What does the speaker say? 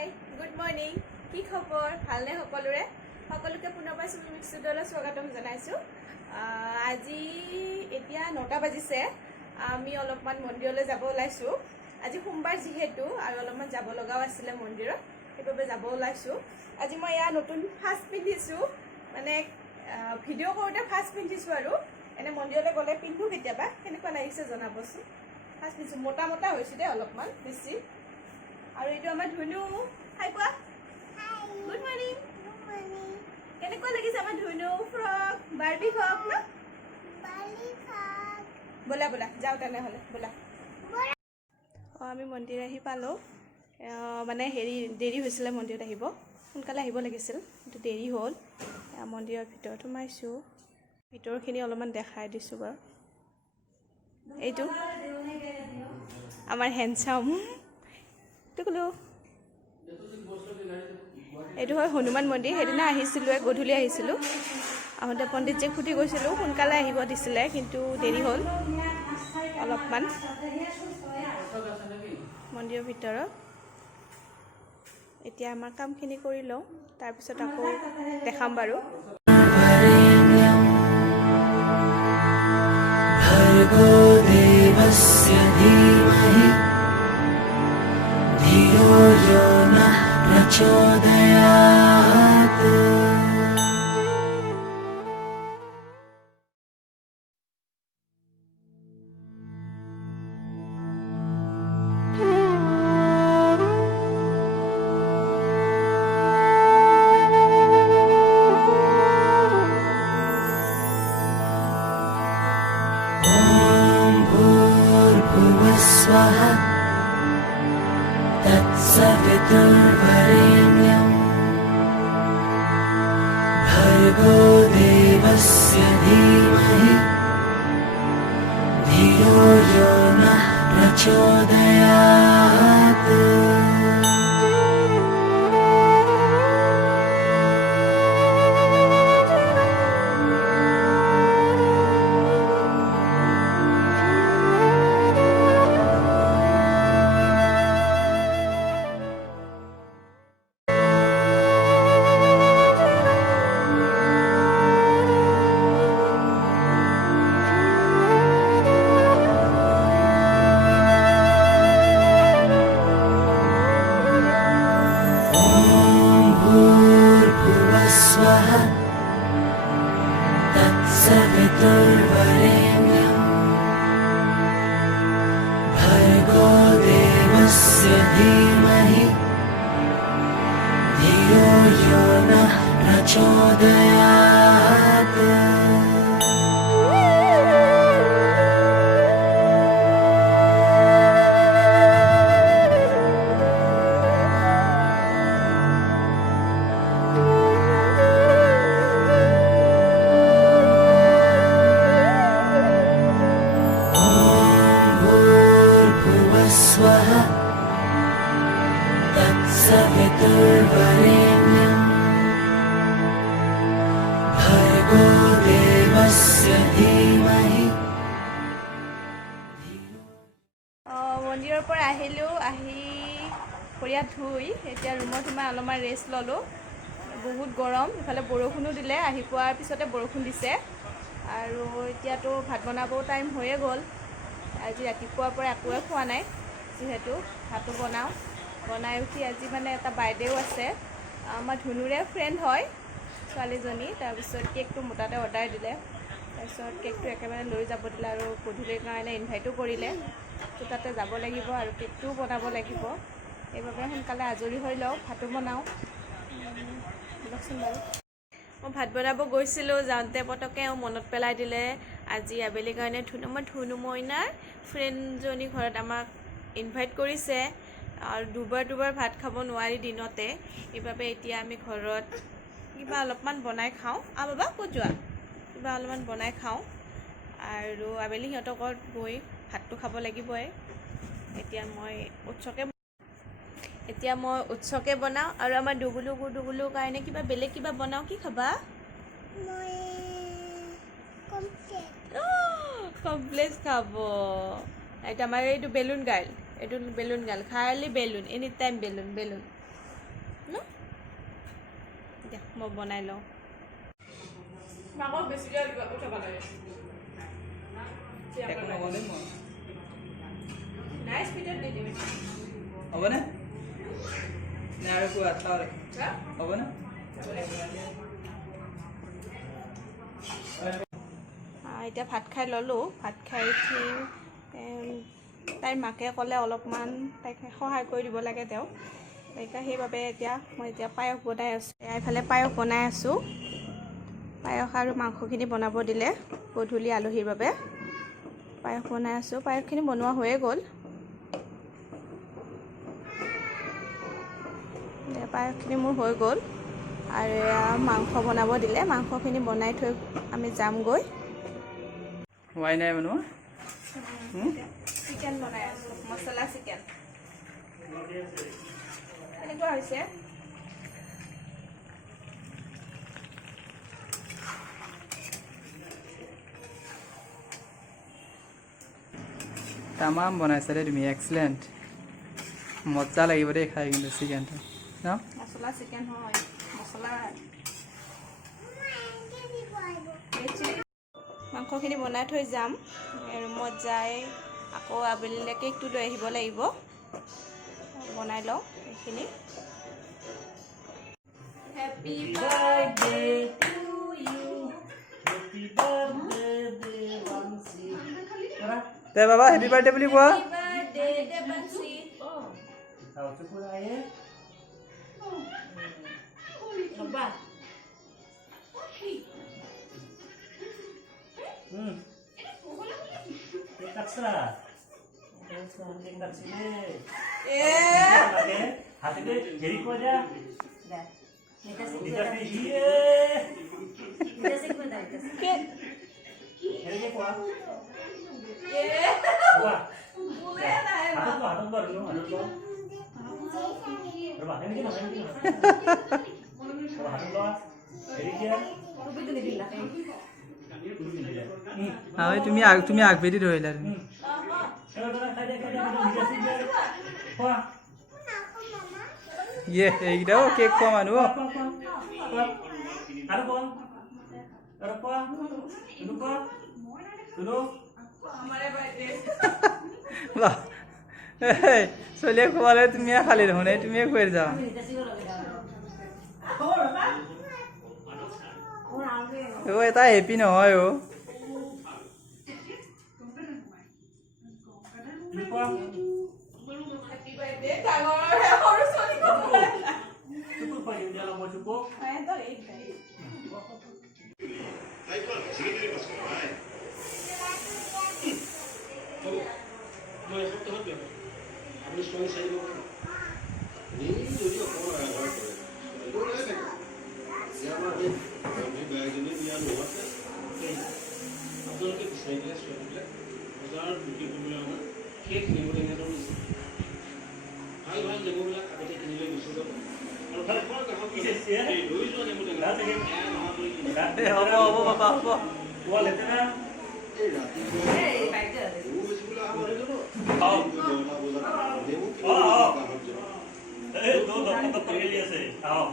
hi good morning কি খবৰ ভালনে সকলোৰে সকলোকে পুনৰবাৰ সুমি মিক্সডলৈ স্বাগতম জনাইছোঁ আজি এতিয়া 9টা বাজিছে আমি অলপমান মন্দিৰলৈ যাব ওলাইছোঁ আজি সোমবাৰ যিহেতু আৰু অলপমান যাব লগাও আছিলে মন্দিৰত সেইবাবে যাব ওলাইছোঁ আজি মই এয়া নতুন ফাৰ্ষ্ট পিন্ধিছোঁ মানে ভিডিঅ' কৰোঁতে ফাৰ্ষ্ট পিন্ধিছোঁ আৰু এনে মন্দিৰলৈ গ'লে পিন্ধো কেতিয়াবা কেনেকুৱা লাগিছে জনাবচোন ফাৰ্ষ্ট পিন্ধিছোঁ মোটা মোটা হৈছোঁ দেই অলপমান বেছি আৰু এইটো আমাৰ ধুনু হাই কোৱা হাই গুড মৰ্নিং কেনেকুৱা লাগিছে আমাৰ ধুনু ফ্ৰক বাৰ্বি ফ্ৰক ন বলা বলা যাওঁ তেনেহ'লে বলা আমি মন্দিৰ আহি পালোঁ মানে দেৰি হৈছিলে মন্দিৰত আহিব সোনকালে আহিব লাগিছিল কিন্তু দেৰি হ'ল মন্দিৰৰ ভিতৰত সোমাইছোঁ ভিতৰখিনি অলপমান দেখাই দিছোঁ বাৰু এইটো আমাৰ হেণ্ডচাম এইটো হয় হনুমান মন্দিৰ সেইদিনা আহিছিলোঁ গধূলি আহিছিলোঁ আহোঁতে পণ্ডিতজীক সুধি গৈছিলোঁ সোনকালে আহিব দিছিলে কিন্তু দেৰি হ'ল অলপমান মন্দিৰৰ ভিতৰত এতিয়া আমাৰ কামখিনি কৰি লওঁ তাৰপিছত আকৌ দেখাম বাৰু स्वाहा तत्सवितुर्वरेण्यं भर्गो देवस्य धीमहि धियो यो नः प्रचोदयात् स्वाहा तत्सवितुर्वरेण्यं भर्गो देवस्य धीमहि धियो यो नः प्रचोदयात् स्वाहा तत्सवितुर्वरेण्यं भर्गो देवस्य धीमहि মন্দিৰৰ পৰা আহিলোঁ আহি ভৰিয়া ধুই এতিয়া ৰুমত সোমাই অলপমান ৰেষ্ট ল'লোঁ বহুত গৰম ইফালে বৰষুণো দিলে আহি পোৱাৰ পিছতে বৰষুণ দিছে আৰু এতিয়াতো ভাত বনাবও টাইম হৈয়ে গ'ল আজি ৰাতিপুৱাৰ পৰা একোৱে খোৱা নাই যিহেতু ভাতো বনাই উঠি আজি মানে এটা বাৰ্থডেও আছে আমাৰ ধুনুৰে ফ্ৰেণ্ড হয় ছোৱালীজনী তাৰপিছত কেকটো মোটাতে অৰ্ডাৰ দিলে তাৰপিছত কেকটো একেবাৰে লৈ যাব দিলে আৰু গধূলিৰ কাৰণে ইনভাইটো কৰিলে তো তাতে যাব লাগিব আৰু কেকটোও বনাব লাগিব সেইবাবে সোনকালে আজৰি হৈ লওঁ ভাতো বনাওঁ দিয়কচোন বাৰু মই ভাত বনাব গৈছিলোঁ যাওঁতে পটককৈ মনত পেলাই দিলে আজি আবেলি কাৰণে ধুনু মইনাৰ ফ্ৰেণ্ডজনী ঘৰত আমাক ইনভাইট কৰিছে আৰু দুবাৰ ভাত খাব নোৱাৰি দিনতে সেইবাবে এতিয়া আমি ঘৰত কিবা অলপমান বনাই খাওঁ বাবা ক'ত যোৱা কিবা অলপমান বনাই খাওঁ আৰু আবেলি সিহঁতৰ ঘৰত গৈ ভাতটো খাব লাগিবই এতিয়া মই উৎসকে বনাওঁ আৰু আমাৰ দুগুলুৰ কাৰণে কিবা বেলেগ কিবা বনাওঁ কি খাবা কমপ্লেক্স খাব এটা আমাৰ এইটো বেলুন গাৰ্ল খালি বেলুন এনি টাইম বেলুন দিয়া মই বনাই লওঁ মাকক বেছিকৈ উঠাব লাগে নাই স্পীডত দি দিবি হ'বনে নে আৰু কোৱা হ'বনে এতিয়া ভাত খাই ল'লোঁ ভাত খাই উঠি তাইৰ মাকে ক'লে অলপমান তাইক সহায় কৰি দিব লাগে তেওঁ সেইবাবে এতিয়া মই পায়স বনাই আছোঁ এইফালে পায়স বনাই আছোঁ পায়স আৰু মাংসখিনি বনাব দিলে গধূলি আলহীৰ বাবে পায়স বনাই আছোঁ পায়সখিনি বনোৱা হৈয়ে গ'ল পায়সখিনি মোৰ হৈ গ'ল আৰু মাংস বনাব দিলে মাংসখিনি বনাই থৈ আমি যামগৈ হোৱাই নাই বনোৱা চিকেন বনাই আছোঁ মছলা চিকেন এনেকুৱা হৈছে তামাম বনাইছা দেই তুমি এক্সেলেণ্ট মজা লাগিব দেই খাই কিন্তু চিকেনটো ন মছলা চিকেন হয় মছলা মাংসখিনি বনাই থৈ যাম ৰুমত যাই আকৌ আবেলিলৈ কেকটো লৈ আহিব লাগিব বনাই লওঁ এইখিনি happy birthday to you happy birthday Devanshi দে বাবা হেপী বাৰ্থডে বুলি কোৱা হেপী বাৰ্থডে দেৱাংশী বাবা তুমি আগবেদি ধৰিলা তুমি ইয়ে এইকেইটাও কেক খোৱা মানুহ চলিয়ে খোৱালে তুমিয়ে খালি দেখোন তুমিয়ে খুৱাই যাওঁ এটা হেপী নহয় অ হ'ব বাবা হ'ব दो दो लिए से आओ